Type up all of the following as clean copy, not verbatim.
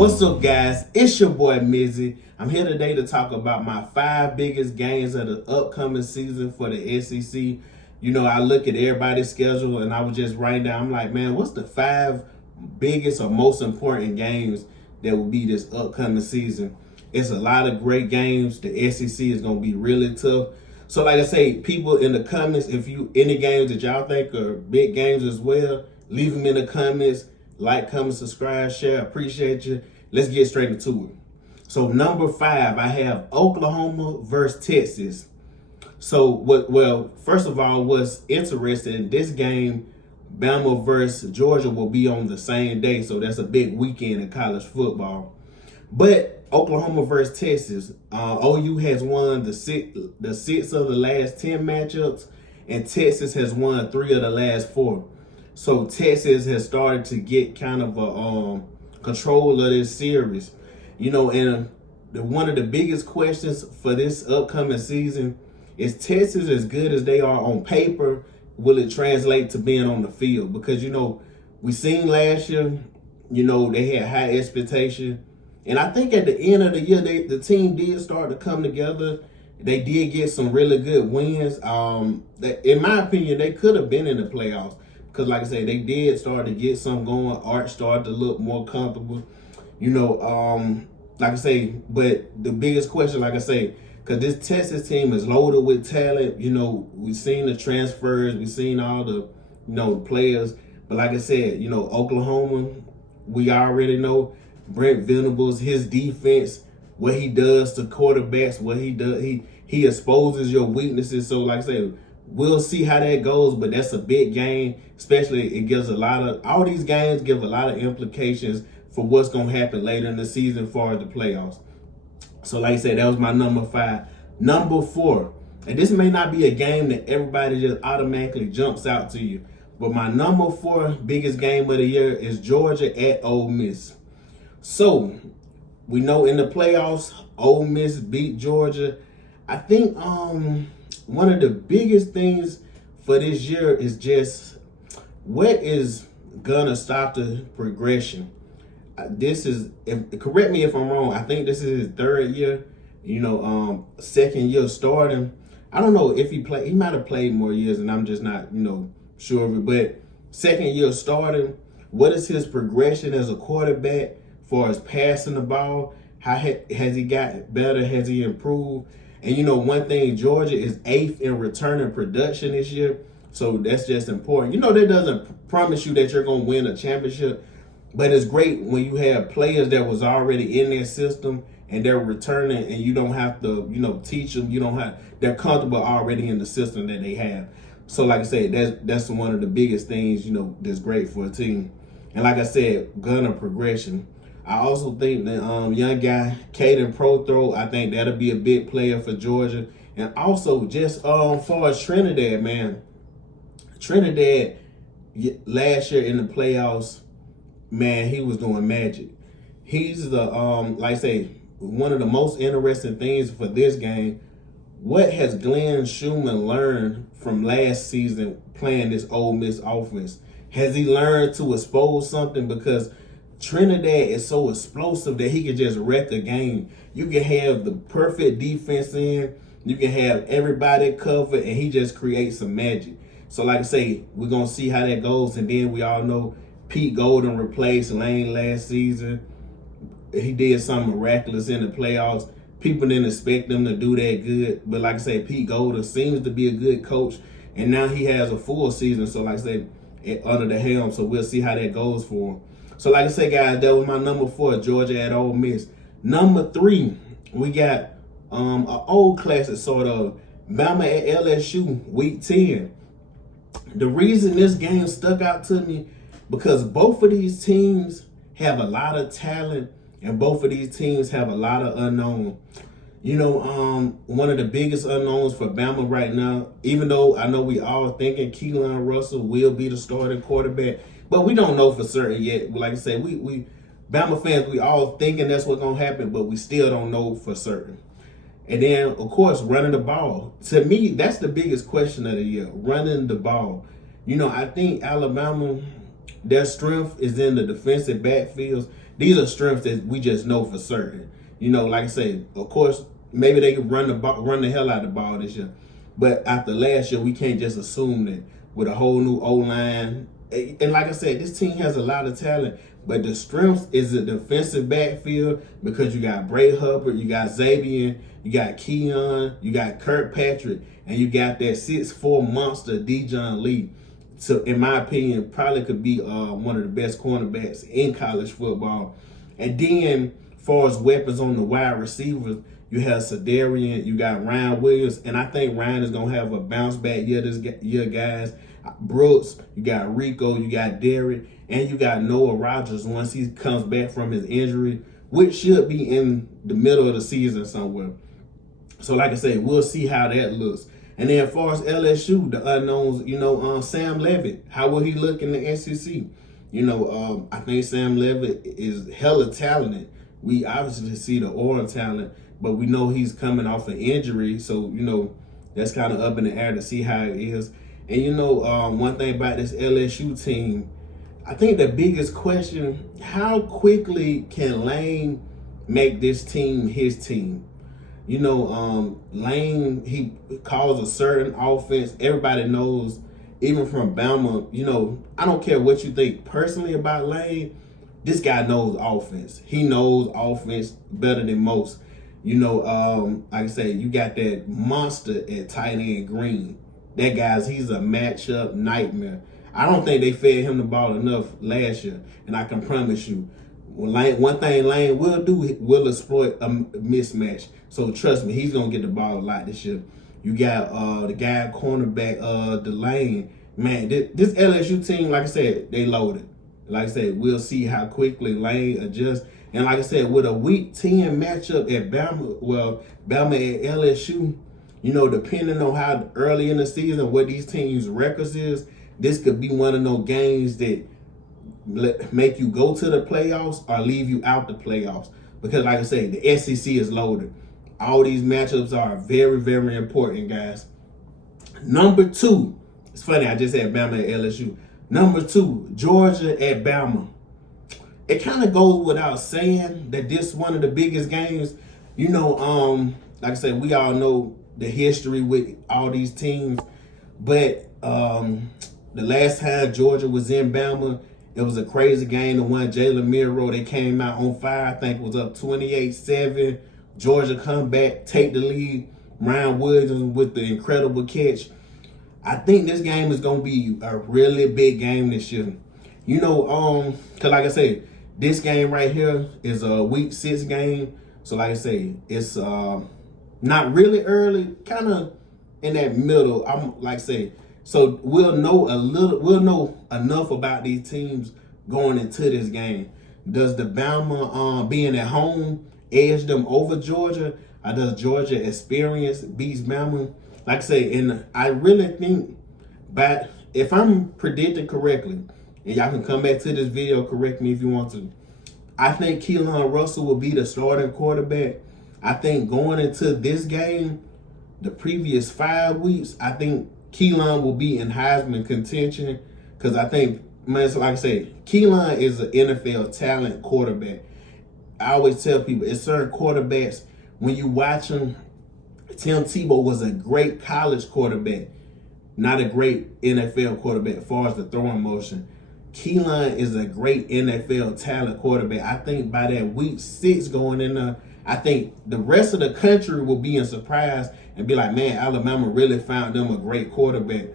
What's up, guys? It's your boy Mizzy. I'm here today to talk about my 5 biggest games of the upcoming season for the SEC. You know, I look at everybody's schedule and I was just writing down, I'm like, man, what's the 5 biggest or most important games that will be this upcoming season? It's a lot of great games. The SEC is going to be really tough. So like I say, people in the comments, if you any games that y'all think are big games as well, leave them in the comments. Like, comment, subscribe, share. Appreciate you. Let's get straight into it. So number 5, I have Oklahoma versus Texas. So well, first of all, what's interesting, this game, Bama versus Georgia, will be on the same day. So that's a big weekend in college football. But Oklahoma versus Texas, OU has won the six of the last 10 matchups, and Texas has won 3 of the last 4. So Texas has started to get kind of a control of this series. You know, and one of the biggest questions for this upcoming season is Texas as good as they are on paper, will it translate to being on the field? Because, you know, we seen last year, you know, they had high expectation. And I think at the end of the year, the team did start to come together. They did get some really good wins. In my opinion, they could have been in the playoffs. Because like I said, they did start to get some going. Art started to look more comfortable. You know, like I say, but the biggest question, like I say, because this Texas team is loaded with talent. You know, we've seen the transfers. We've seen all the, players. But like I said, Oklahoma, we already know Brent Venables, his defense, what he does to quarterbacks, what he does, he exposes your weaknesses. So like I said, we'll see how that goes, but that's a big game. Especially, it gives all these games give a lot of implications for what's going to happen later in the season as far as the playoffs. So like I said, that was my number 5. Number 4, and this may not be a game that everybody just automatically jumps out to you, but my number 4 biggest game of the year is Georgia at Ole Miss. So we know in the playoffs, Ole Miss beat Georgia. I think one of the biggest things for this year is just what is gonna stop the progression. Correct me if I'm wrong, I think this is his 3rd year, 2nd year starting. I don't know if he might have played more years and I'm just not, sure of it, but 2nd year starting, what is his progression as a quarterback as far as passing the ball? How has he got better? Has he improved? And one thing, Georgia is 8th in returning production this year. So that's just important. That doesn't promise you that you're going to win a championship, but it's great when you have players that was already in their system and they're returning and you don't have to, teach them. They're comfortable already in the system that they have. So like I said, that's one of the biggest things, that's great for a team. And like I said, gunner progression. I also think that young guy, Caden Prothro, I think that'll be a big player for Georgia. And also just far as Trinidad, man. Trinidad, last year in the playoffs, man, he was doing magic. He's the, like I say, one of the most interesting things for this game. What has Glenn Schumann learned from last season playing this Ole Miss offense? Has he learned to expose something? Because Trinidad is so explosive that he can just wreck a game. You can have the perfect defense in, you can have everybody covered, and he just creates some magic. So like I say, we're going to see how that goes. And then we all know Pete Golden replaced Lane last season. He did something miraculous in the playoffs. People didn't expect them to do that good. But like I say, Pete Golden seems to be a good coach. And now he has a full season. So like I say, under the helm. So we'll see how that goes for him. So like I say, guys, that was my number 4, Georgia at Ole Miss. Number 3, we got an old classic sort of, Bama at LSU, week 10. The reason this game stuck out to me, because both of these teams have a lot of talent and both of these teams have a lot of unknown. One of the biggest unknowns for Bama right now, even though I know we all thinking Keelan Russell will be the starting quarterback, but we don't know for certain yet. Like I said, we Bama fans, we all thinking that's what's going to happen, but we still don't know for certain. And then, of course, running the ball. To me, that's the biggest question of the year, running the ball. I think Alabama, their strength is in the defensive backfields. these are strengths that we just know for certain. You know, like I said, of course, maybe they could run the hell out of the ball this year. But after last year, we can't just assume that with a whole new O-line. And like I said, this team has a lot of talent, but the strength is the defensive backfield because you got Bray Hubbard, you got Xavier, you got Keon, you got Kirkpatrick, and you got that 6'4" monster Dijon Lee. So in my opinion, probably could be one of the best cornerbacks in college football. And then, as far as weapons on the wide receivers, you have Sedarian, you got Ryan Williams, and I think Ryan is gonna have a bounce back year this year, guys. Brooks, you got Rico, you got Derek, and you got Noah Rogers once he comes back from his injury, which should be in the middle of the season somewhere. So like I said, we'll see how that looks. And then as far as LSU, the unknowns, Sam Levitt, how will he look in the SEC? I think Sam Levitt is hella talented. We obviously see the aura talent, but we know he's coming off an injury. So, that's kind of up in the air to see how it is. And, one thing about this LSU team, I think the biggest question, how quickly can Lane make this team his team? Lane, he calls a certain offense. Everybody knows, even from Bama, I don't care what you think personally about Lane. This guy knows offense. He knows offense better than most. Like I say, you got that monster at tight end Green. That he's a matchup nightmare. I don't think they fed him the ball enough last year. And I can promise you, one thing Lane will do, will exploit a mismatch. So trust me, he's gonna get the ball a lot this year. You got the guy cornerback, Delane. Man, this LSU team, like I said, they loaded. Like I said, we'll see how quickly Lane adjusts. And like I said, with a Week 10 matchup at Bama at LSU, depending on how early in the season what these teams' records is, this could be one of those games that make you go to the playoffs or leave you out the playoffs. Because like I say, the SEC is loaded. All these matchups are very, very important, guys. Number 2, it's funny, I just had Bama at LSU. Number 2, Georgia at Bama. It kind of goes without saying that this is one of the biggest games. Like I said, we all know the history with all these teams. But the last time Georgia was in Bama, it was a crazy game. The one Jalen Milroe, they came out on fire. I think it was up 28-7. Georgia come back, take the lead. Ryan Williams with the incredible catch. I think this game is going to be a really big game this year. Because like I said, this game right here is a Week 6 game. So like I say, it's not really early, kind of in that middle. I'm like say, so we'll know enough about these teams going into this game. Does the Bama being at home edge them over Georgia? Or does Georgia experience beats Bama? Like I say, and I really think, but if I'm predicting correctly, and y'all can come back to this video, correct me if you want to, I think Keelan Russell will be the starting quarterback. I think going into this game, the previous 5 weeks, I think Keelan will be in Heisman contention because I think, man, so like I said, Keelan is an NFL talent quarterback. I always tell people, it's certain quarterbacks, when you watch them, Tim Tebow was a great college quarterback, not a great NFL quarterback as far as the throwing motion. Keelan is a great NFL talent quarterback. I think by that Week 6 going in there, I think the rest of the country will be in surprise and be like, man, Alabama really found them a great quarterback.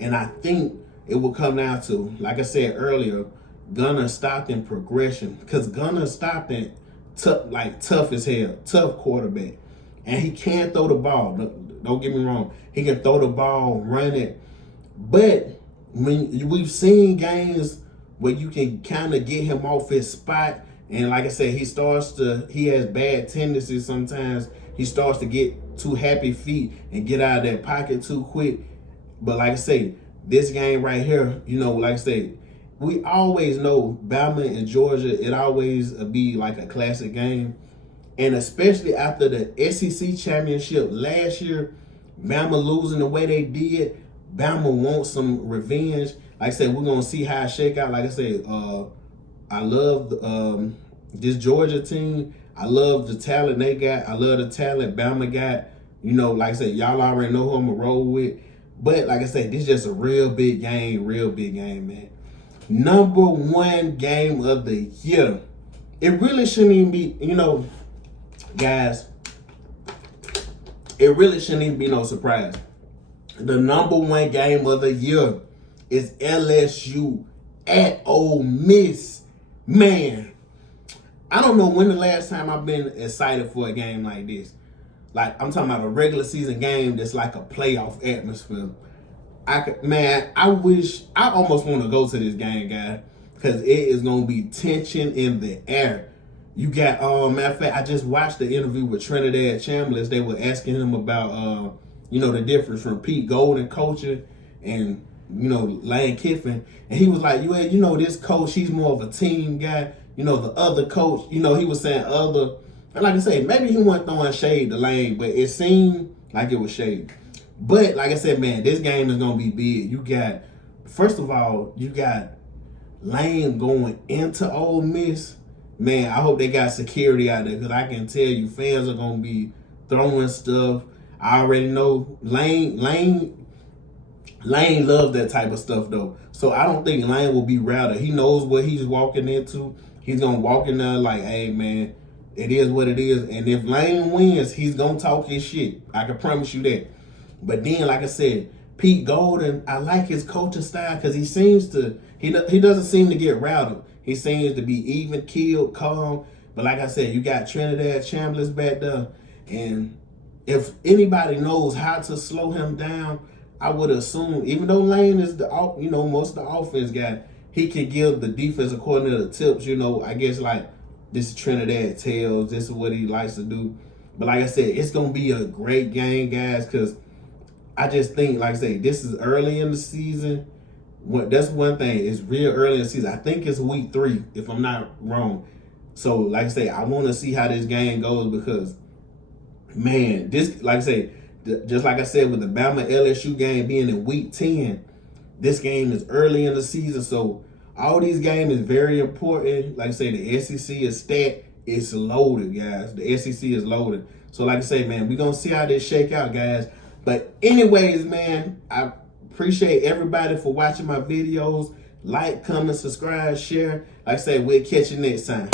And I think it will come down to, like I said earlier, Gunnar Stockton progression. Because Gunnar Stockton, tough as hell, tough quarterback. And he can throw the ball. Don't get me wrong. He can throw the ball, run it. But when we've seen games where you can kind of get him off his spot, and like I said, he has bad tendencies sometimes. He starts to get too happy feet and get out of that pocket too quick. But like I say, this game right here, like I say, we always know Bama and Georgia, it always be like a classic game. And especially after the SEC championship last year, Bama losing the way they did, Bama wants some revenge. Like I said, we're going to see how it shake out. Like I said, I love this Georgia team, I love the talent they got. I love the talent Bama got. You know, like I said, y'all already know who I'm going to roll with. But like I said, this is just a real big game, man. Number one game of the year. It really shouldn't even be, you know, guys, it really shouldn't even be no surprise. The number one game of the year is LSU at Ole Miss. Man, I don't know when the last time I've been excited for a game like this. Like, I'm talking about a regular season game that's like a playoff atmosphere. I almost want to go to this game, guys, because it is going to be tension in the air. You got, matter of fact, I just watched the interview with Trinidad Chambliss. They were asking him about, you know, the difference from Pete Golden coaching and, you know, Lane Kiffin. And he was like, you know, this coach, he's more of a team guy. You know, the other coach, you know, he was saying other. And like I said, maybe he wasn't throwing shade to Lane, but it seemed like it was shade. But like I said, man, this game is going to be big. You got, first of all, you got Lane going into Ole Miss. Man, I hope they got security out there because I can tell you fans are going to be throwing stuff. I already know Lane loves that type of stuff, though. So I don't think Lane will be routed. He knows what he's walking into. He's going to walk in there like, hey, man, it is what it is. And if Lane wins, he's going to talk his shit. I can promise you that. But then, like I said, Pete Golden, I like his coaching style because he doesn't seem to get routed. He seems to be even keeled, calm. But like I said, you got Trinidad Chambliss back there. And if anybody knows how to slow him down, I would assume, even though Lane is most of the offense guy, he can give the defensive coordinator tips, you know, I guess like this is Trinidad tells, this is what he likes to do. But like I said, it's going to be a great game, guys, because I just think, like I say, this is early in the season. That's one thing. It's real early in the season. I think it's week 3, if I'm not wrong. So, like I say, I want to see how this game goes because, man, this, like I say, just like I said with the Bama LSU game being in week 10, this game is early in the season. So, all these games is very important. Like I say, the SEC is stacked. It's loaded, guys. The SEC is loaded. So, like I say, man, we're going to see how this shake out, guys. But anyways, man, I appreciate everybody for watching my videos. Like, comment, subscribe, share. Like I say, we'll catch you next time.